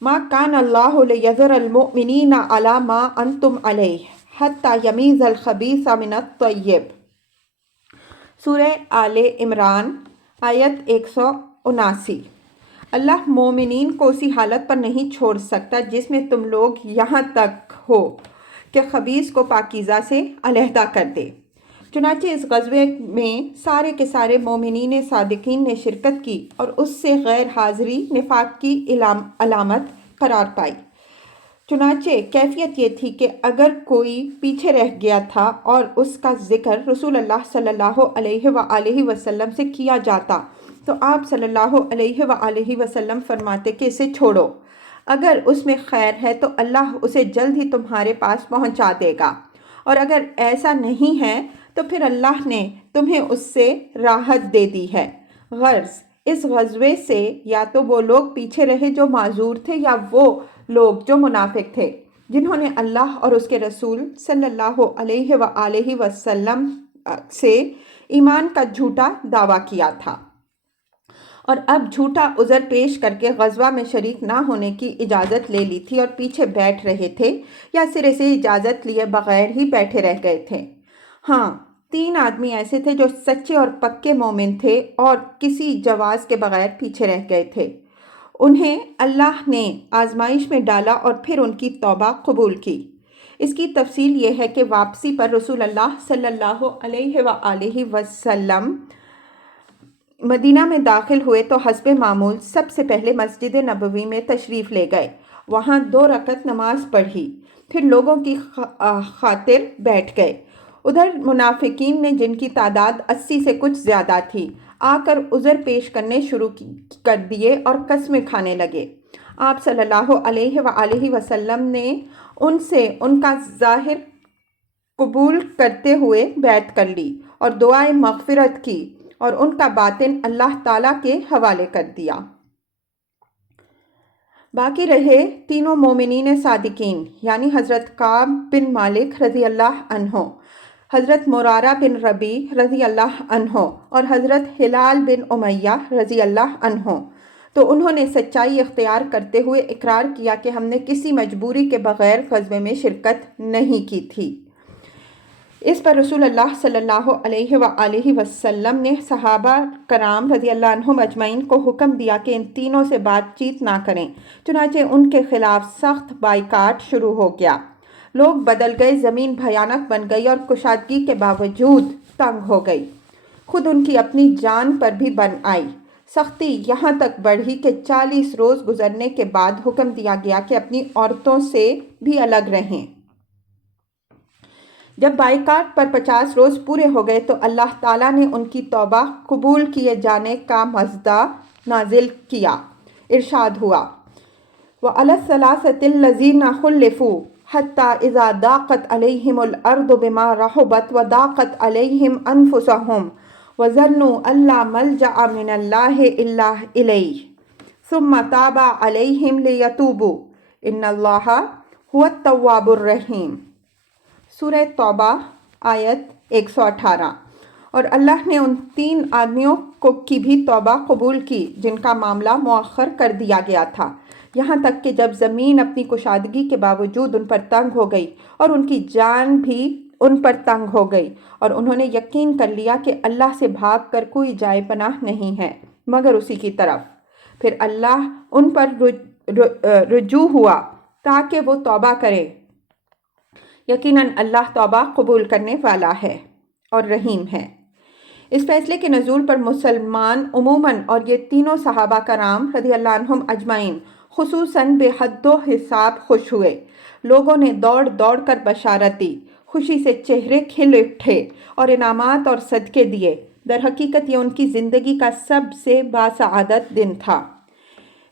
ما کان اللہ لیذر المؤمنین علی ما انتم علیہ حتی یمیز الخبیث من الطیب، سورہ آل عمران آیت 179۔ اللہ مومنین کو اسی حالت پر نہیں چھوڑ سکتا جس میں تم لوگ یہاں تک ہو کہ خبیث کو پاکیزہ سے علیحدہ کر دے۔ چنانچہ اس غزوے میں سارے کے سارے مومنین صادقین نے شرکت کی اور اس سے غیر حاضری نفاق کی علامت قرار پائی۔ چنانچہ کیفیت یہ تھی کہ اگر کوئی پیچھے رہ گیا تھا اور اس کا ذکر رسول اللہ صلی اللہ علیہ وآلہ وسلم سے کیا جاتا تو آپ صلی اللہ علیہ وآلہ وسلم فرماتے کہ اسے چھوڑو، اگر اس میں خیر ہے تو اللہ اسے جلد ہی تمہارے پاس پہنچا دے گا، اور اگر ایسا نہیں ہے تو پھر اللہ نے تمہیں اس سے راحت دے دی ہے۔ غرض اس غزوے سے یا تو وہ لوگ پیچھے رہے جو معذور تھے یا وہ لوگ جو منافق تھے جنہوں نے اللہ اور اس کے رسول صلی اللہ علیہ وآلہ وسلم سے ایمان کا جھوٹا دعویٰ کیا تھا اور اب جھوٹا عذر پیش کر کے غزوہ میں شریک نہ ہونے کی اجازت لے لی تھی اور پیچھے بیٹھ رہے تھے یا سرے سے اجازت لیے بغیر ہی بیٹھے رہ گئے تھے۔ ہاں، 3 آدمی ایسے تھے جو سچے اور پکے مومن تھے اور کسی جواز کے بغیر پیچھے رہ گئے تھے۔ انہیں اللہ نے آزمائش میں ڈالا اور پھر ان کی توبہ قبول کی۔ اس کی تفصیل یہ ہے کہ واپسی پر رسول اللہ صلی اللہ علیہ وآلہ وسلم مدینہ میں داخل ہوئے تو حسب معمول سب سے پہلے مسجد نبوی میں تشریف لے گئے، وہاں 2 رکعت نماز پڑھی، پھر لوگوں کی خاطر بیٹھ گئے۔ ادھر منافقین نے، جن کی تعداد 80 سے کچھ زیادہ تھی، آ کر عذر پیش کرنے شروع کر دیے اور قسمیں کھانے لگے۔ آپ صلی اللہ علیہ وآلہ وسلم نے ان سے ان کا ظاہر قبول کرتے ہوئے بیعت کر لی اور دعائے مغفرت کی اور ان کا باطن اللہ تعالیٰ کے حوالے کر دیا۔ باقی رہے تینوں مومنین صادقین، یعنی حضرت کعب بن مالک رضی اللہ عنہ، حضرت مرارہ بن ربیع رضی اللہ عنہ اور حضرت ہلال بن امیہ رضی اللہ عنہ، تو انہوں نے سچائی اختیار کرتے ہوئے اقرار کیا کہ ہم نے کسی مجبوری کے بغیر غزوے میں شرکت نہیں کی تھی۔ اس پر رسول اللہ صلی اللہ علیہ وآلہ وسلم نے صحابہ کرام رضی اللہ عنہم اجمعین کو حکم دیا کہ ان تینوں سے بات چیت نہ کریں، چنانچہ ان کے خلاف سخت بائیکاٹ شروع ہو گیا۔ لوگ بدل گئے، زمین بھیانک بن گئی اور کشادگی کے باوجود تنگ ہو گئی، خود ان کی اپنی جان پر بھی بن آئی۔ سختی یہاں تک بڑھی کہ 40 روز گزرنے کے بعد حکم دیا گیا کہ اپنی عورتوں سے بھی الگ رہیں۔ جب بائیکاٹ پر 50 روز پورے ہو گئے تو اللہ تعالیٰ نے ان کی توبہ قبول کیے جانے کا مژدہ نازل کیا۔ ارشاد ہوا، وَعَلَى الثَّلَاثَةِ الَّذِينَ خُلِّفُوا حَتَّى إِذَا ضَاقَتْ عَلَيْهِمُ الْأَرْضُ بِمَا رَحُبَتْ وَضَاقَتْ عَلَيْهِمْ أَنفُسُهُمْ وَظَنُّوا أَن لَّا مَلْجَأَ مِنَ اللَّهِ إِلَّا إِلَيْهِ ثُمَّ تَابَ عَلَيْهِمْ لِيَتُوبُوا إِنَّ اللَّهَ هُوَ التَّوَّابُ الرَّحِيمُ۔ سورہ توبہ آیت 118۔ اور اللہ نے ان 3 آدمیوں کی بھی توبہ قبول کی جن کا معاملہ مؤخر کر دیا گیا تھا، یہاں تک کہ جب زمین اپنی کشادگی کے باوجود ان پر تنگ ہو گئی اور ان کی جان بھی ان پر تنگ ہو گئی، اور انہوں نے یقین کر لیا کہ اللہ سے بھاگ کر کوئی جائے پناہ نہیں ہے مگر اسی کی طرف، پھر اللہ ان پر رجوع ہوا تاکہ وہ توبہ کرے۔ یقیناً اللہ توبہ قبول کرنے والا ہے اور رحیم ہے۔ اس فیصلے کے نزول پر مسلمان عموماً اور یہ تینوں صحابہ کرام رضی اللہ عنہم اجمعین خصوصاً بے حد و حساب خوش ہوئے۔ لوگوں نے دوڑ دوڑ کر بشارت دی، خوشی سے چہرے کھل اٹھے اور انعامات اور صدقے دیے۔ در حقیقت یہ ان کی زندگی کا سب سے باسعادت دن تھا۔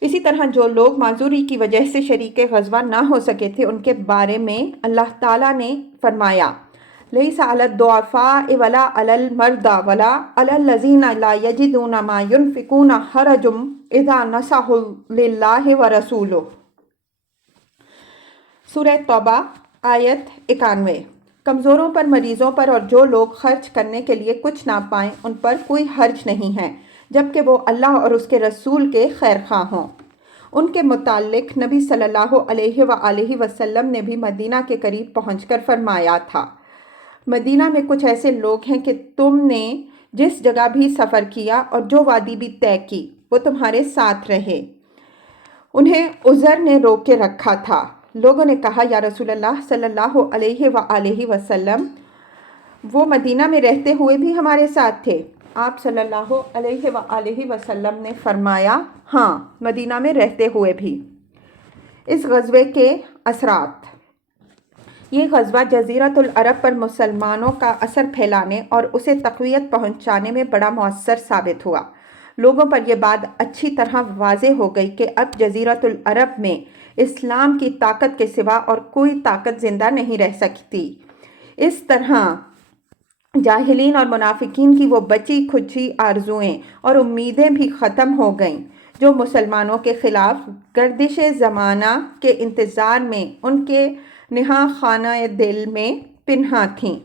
اسی طرح جو لوگ معذوری کی وجہ سے شریک غزوہ نہ ہو سکے تھے، ان کے بارے میں اللہ تعالیٰ نے فرمایا، لَيْسَ عَلَى الضُّعَفَاءِ وَلَا عَلَى الْمَرْضَىٰ وَلَا عَلَى الَّذِينَ لَا يَجِدُونَ مَا يُنْفِقُونَ حَرَجٌ إِذَا نَصَحُوا لِلَّهِ وَرَسُولِهِ۔ سورہ توبہ آیت 91۔ کمزوروں پر، مریضوں پر اور جو لوگ خرچ کرنے کے لیے کچھ نہ پائیں ان پر کوئی حرج نہیں ہے، جبکہ وہ اللہ اور اس کے رسول کے خیر خواہ ہوں۔ ان کے متعلق نبی صلی اللہ علیہ وآلہ وسلم نے بھی مدینہ کے قریب پہنچ کر فرمایا تھا، مدینہ میں کچھ ایسے لوگ ہیں کہ تم نے جس جگہ بھی سفر کیا اور جو وادی بھی طے کی وہ تمہارے ساتھ رہے، انہیں عذر نے روک کے رکھا تھا، لوگوں نے کہا یا رسول اللہ صلی اللہ علیہ وآلہ وسلم وہ مدینہ میں رہتے ہوئے بھی ہمارے ساتھ تھے؟ آپ صلی اللہ علیہ وآلہ وسلم نے فرمایا ہاں، مدینہ میں رہتے ہوئے بھی۔ اس غزوے کے اثرات۔ یہ غزوہ جزیرۃ العرب پر مسلمانوں کا اثر پھیلانے اور اسے تقویت پہنچانے میں بڑا مؤثر ثابت ہوا۔ لوگوں پر یہ بات اچھی طرح واضح ہو گئی کہ اب جزیرۃ العرب میں اسلام کی طاقت کے سوا اور کوئی طاقت زندہ نہیں رہ سکتی۔ اس طرح جاہلین اور منافقین کی وہ بچی کھچی آرزوئیں اور امیدیں بھی ختم ہو گئیں جو مسلمانوں کے خلاف گردش زمانہ کے انتظار میں ان کے نہاں خانہ دل میں پنہاں تھیں،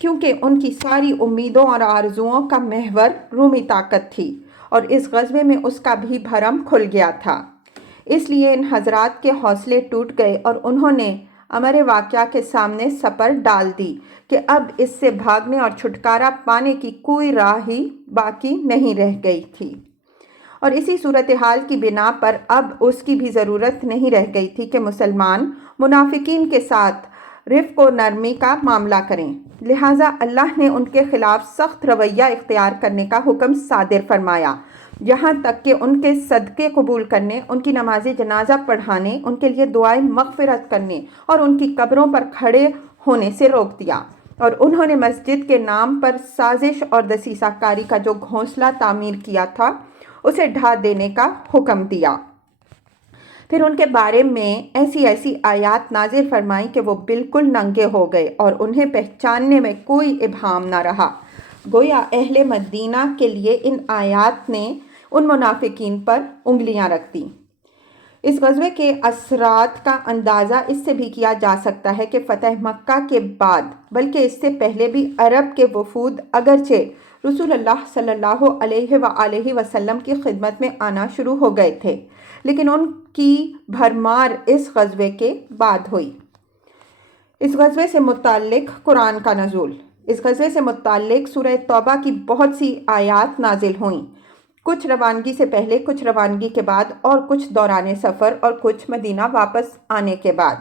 کیونکہ ان کی ساری امیدوں اور آرزوؤں کا محور رومی طاقت تھی اور اس غزوے میں اس کا بھی بھرم کھل گیا تھا۔ اس لیے ان حضرات کے حوصلے ٹوٹ گئے اور انہوں نے امر واقعہ کے سامنے سپر ڈال دی کہ اب اس سے بھاگنے اور چھٹکارا پانے کی کوئی راہ ہی باقی نہیں رہ گئی تھی، اور اسی صورتحال کی بنا پر اب اس کی بھی ضرورت نہیں رہ گئی تھی کہ مسلمان منافقین کے ساتھ رفق و نرمی کا معاملہ کریں۔ لہٰذا اللہ نے ان کے خلاف سخت رویہ اختیار کرنے کا حکم صادر فرمایا، یہاں تک کہ ان کے صدقے قبول کرنے، ان کی نماز جنازہ پڑھانے، ان کے لیے دعائیں مغفرت کرنے اور ان کی قبروں پر کھڑے ہونے سے روک دیا، اور انہوں نے مسجد کے نام پر سازش اور دسیسہ کاری کا جو گھونسلہ تعمیر کیا تھا اسے ڈھا دینے کا حکم دیا۔ پھر ان کے بارے میں ایسی آیات نازل فرمائیں کہ وہ بالکل ننگے ہو گئے اور انہیں پہچاننے میں کوئی ابہام نہ رہا۔ گویا اہل مدینہ کے لیے ان آیات نے ان منافقین پر انگلیاں رکھ دیں۔ اس غزوے کے اثرات کا اندازہ اس سے بھی کیا جا سکتا ہے کہ فتح مکہ کے بعد بلکہ اس سے پہلے بھی عرب کے وفود اگرچہ رسول اللہ صلی اللہ علیہ وآلہ وسلم کی خدمت میں آنا شروع ہو گئے تھے، لیکن ان کی بھرمار اس غزوے کے بعد ہوئی۔ اس غزوے سے متعلق قرآن کا نزول۔ اس غزوے سے متعلق سورہ توبہ کی بہت سی آیات نازل ہوئیں، کچھ روانگی سے پہلے، کچھ روانگی کے بعد اور کچھ دوران سفر اور کچھ مدینہ واپس آنے کے بعد۔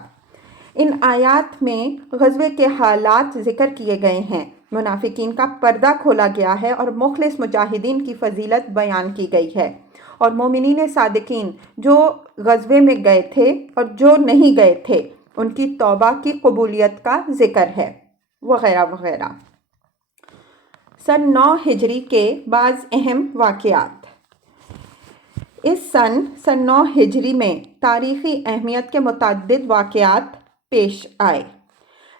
ان آیات میں غزوے کے حالات ذکر کیے گئے ہیں، منافقین کا پردہ کھولا گیا ہے اور مخلص مجاہدین کی فضیلت بیان کی گئی ہے، اور مومنین صادقین جو غزوے میں گئے تھے اور جو نہیں گئے تھے ان کی توبہ کی قبولیت کا ذکر ہے، وغیرہ وغیرہ۔ سن 9 ہجری کے بعض اہم واقعات۔ اس سن 9 ہجری میں تاریخی اہمیت کے متعدد واقعات پیش آئے۔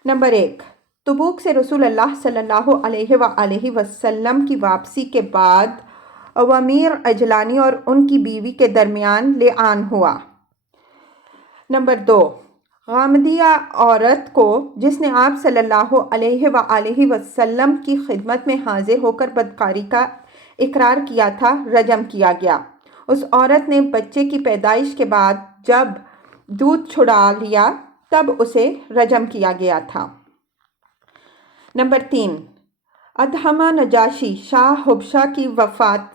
نمبر 1، تبوک سے رسول اللہ صلی اللہ علیہ وآلہ وسلم کی واپسی کے بعد عوامر اجلانی اور ان کی بیوی کے درمیان لعان ہوا۔ نمبر 2، غامدیہ عورت کو جس نے آپ صلی اللہ علیہ وآلہ وسلم کی خدمت میں حاضر ہو کر بدکاری کا اقرار کیا تھا، رجم کیا گیا۔ اس عورت نے بچے کی پیدائش کے بعد جب دودھ چھڑا لیا تب اسے رجم کیا گیا تھا۔ نمبر 3، ادہمہ نجاشی شاہ حبشہ کی وفات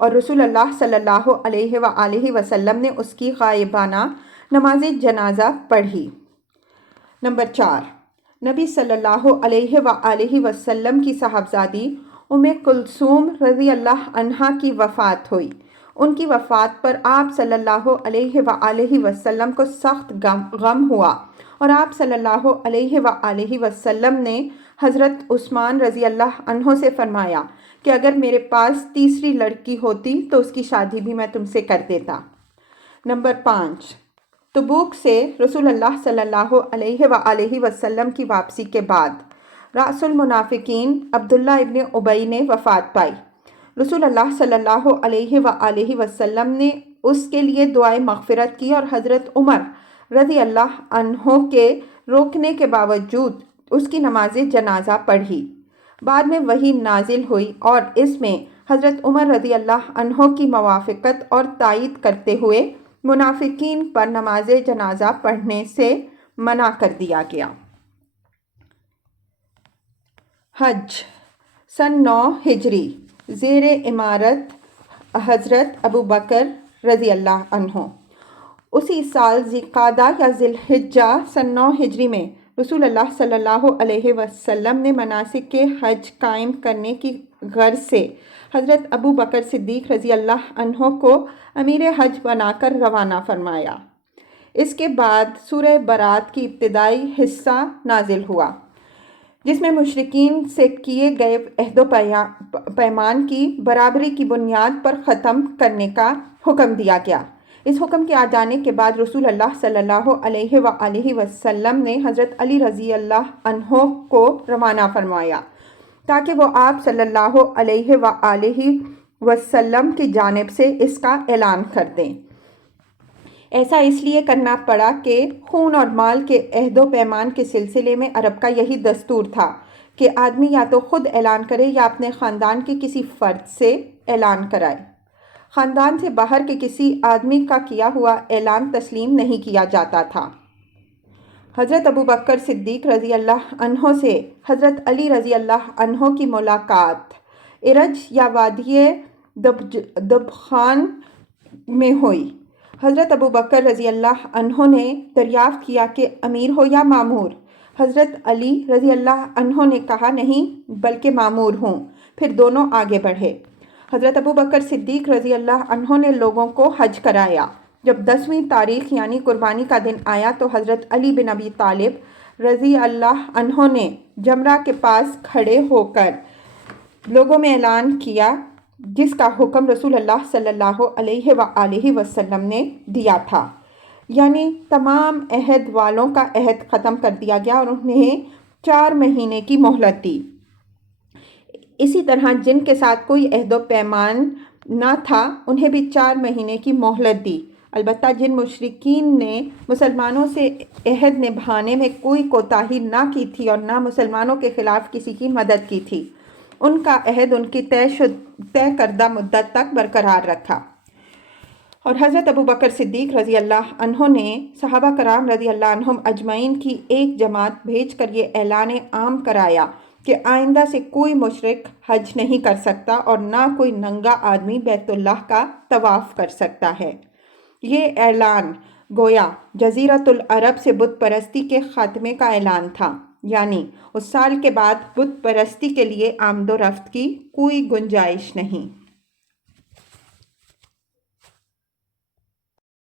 اور رسول اللہ صلی اللہ علیہ وآلہ وسلم نے اس کی غائبانہ نماز جنازہ پڑھی۔ نمبر 4، نبی صلی اللہ علیہ وآلہ وسلم کی صاحبزادی ام کلثوم رضی اللہ عنہا کی وفات ہوئی۔ ان کی وفات پر آپ صلی اللہ علیہ وآلہ وسلم کو سخت غم ہوا، اور آپ صلی اللہ علیہ وآلہ وسلم نے حضرت عثمان رضی اللہ عنہ سے فرمایا کہ اگر میرے پاس تیسری لڑکی ہوتی تو اس کی شادی بھی میں تم سے کر دیتا۔ نمبر 5، تبوک سے رسول اللہ صلی اللہ علیہ وآلہ وسلم کی واپسی کے بعد رأس المنافقین عبداللہ ابن ابی نے وفات پائی۔ رسول اللہ صلی اللہ علیہ وآلہ وسلم نے اس کے لیے دعائے مغفرت کی اور حضرت عمر رضی اللہ عنہ کے روکنے کے باوجود اس کی نماز جنازہ پڑھی۔ بعد میں وحی نازل ہوئی اور اس میں حضرت عمر رضی اللہ عنہ کی موافقت اور تائید کرتے ہوئے منافقین پر نماز جنازہ پڑھنے سے منع کر دیا گیا۔ حج سن 9 ہجری زیر امارت حضرت ابو بکر رضی اللہ عنہ۔ اسی سال ذی-قعدہ یا ذی الحجہ سن 9 ہجری میں رسول اللہ صلی اللہ علیہ وسلم نے مناسک حج قائم کرنے کی غرض سے حضرت ابو بکر صدیق رضی اللہ عنہ کو امیر حج بنا کر روانہ فرمایا۔ اس کے بعد سورہ برات کی ابتدائی حصہ نازل ہوا، جس میں مشرکین سے کیے گئے عہد و پیمان کی برابری کی بنیاد پر ختم کرنے کا حکم دیا گیا۔ اس حکم کے آ جانے کے بعد رسول اللہ صلی اللہ علیہ وآلہ وسلم نے حضرت علی رضی اللہ عنہ کو روانہ فرمایا تاکہ وہ آپ صلی اللہ علیہ وآلہ وسلم کی جانب سے اس کا اعلان کر دیں۔ ایسا اس لیے کرنا پڑا کہ خون اور مال کے عہد و پیمان کے سلسلے میں عرب کا یہی دستور تھا کہ آدمی یا تو خود اعلان کرے یا اپنے خاندان کے کسی فرد سے اعلان کرائے۔ خاندان سے باہر کے کسی آدمی کا کیا ہوا اعلان تسلیم نہیں کیا جاتا تھا۔ حضرت ابو بکر صدیق رضی اللہ عنہ سے حضرت علی رضی اللہ عنہ کی ملاقات ارج یا وادی دبخان میں ہوئی۔ حضرت ابو بکر رضی اللہ عنہ نے دریافت کیا کہ امیر ہو یا مامور؟ حضرت علی رضی اللہ عنہ نے کہا نہیں بلکہ مامور ہوں۔ پھر دونوں آگے بڑھے۔ حضرت ابو بکر صدیق رضی اللہ عنہ نے لوگوں کو حج کرایا۔ جب 10ویں تاریخ یعنی قربانی کا دن آیا تو حضرت علی بن ابی طالب رضی اللہ عنہ نے جمرہ کے پاس کھڑے ہو کر لوگوں میں اعلان کیا، جس کا حکم رسول اللہ صلی اللہ علیہ وآلہ وسلم نے دیا تھا، یعنی تمام عہد والوں کا عہد ختم کر دیا گیا اور انہیں 4 مہینے کی مہلت دی۔ اسی طرح جن کے ساتھ کوئی عہد و پیمان نہ تھا انہیں بھی 4 مہینے کی مہلت دی۔ البتہ جن مشرکین نے مسلمانوں سے عہد نبھانے میں کوئی کوتاہی نہ کی تھی اور نہ مسلمانوں کے خلاف کسی کی مدد کی تھی، ان کا عہد ان کی طے کردہ مدت تک برقرار رکھا۔ اور حضرت ابو بکر صدیق رضی اللہ عنہ نے صحابہ کرام رضی اللہ عنہم اجمعین کی ایک جماعت بھیج کر یہ اعلان عام کرایا کہ آئندہ سے کوئی مشرک حج نہیں کر سکتا اور نہ کوئی ننگا آدمی بیت اللہ کا طواف کر سکتا ہے۔ یہ اعلان گویا جزیرۃ العرب سے بت پرستی کے خاتمے کا اعلان تھا، یعنی اس سال کے بعد بت پرستی کے لیے آمد و رفت کی کوئی گنجائش نہیں۔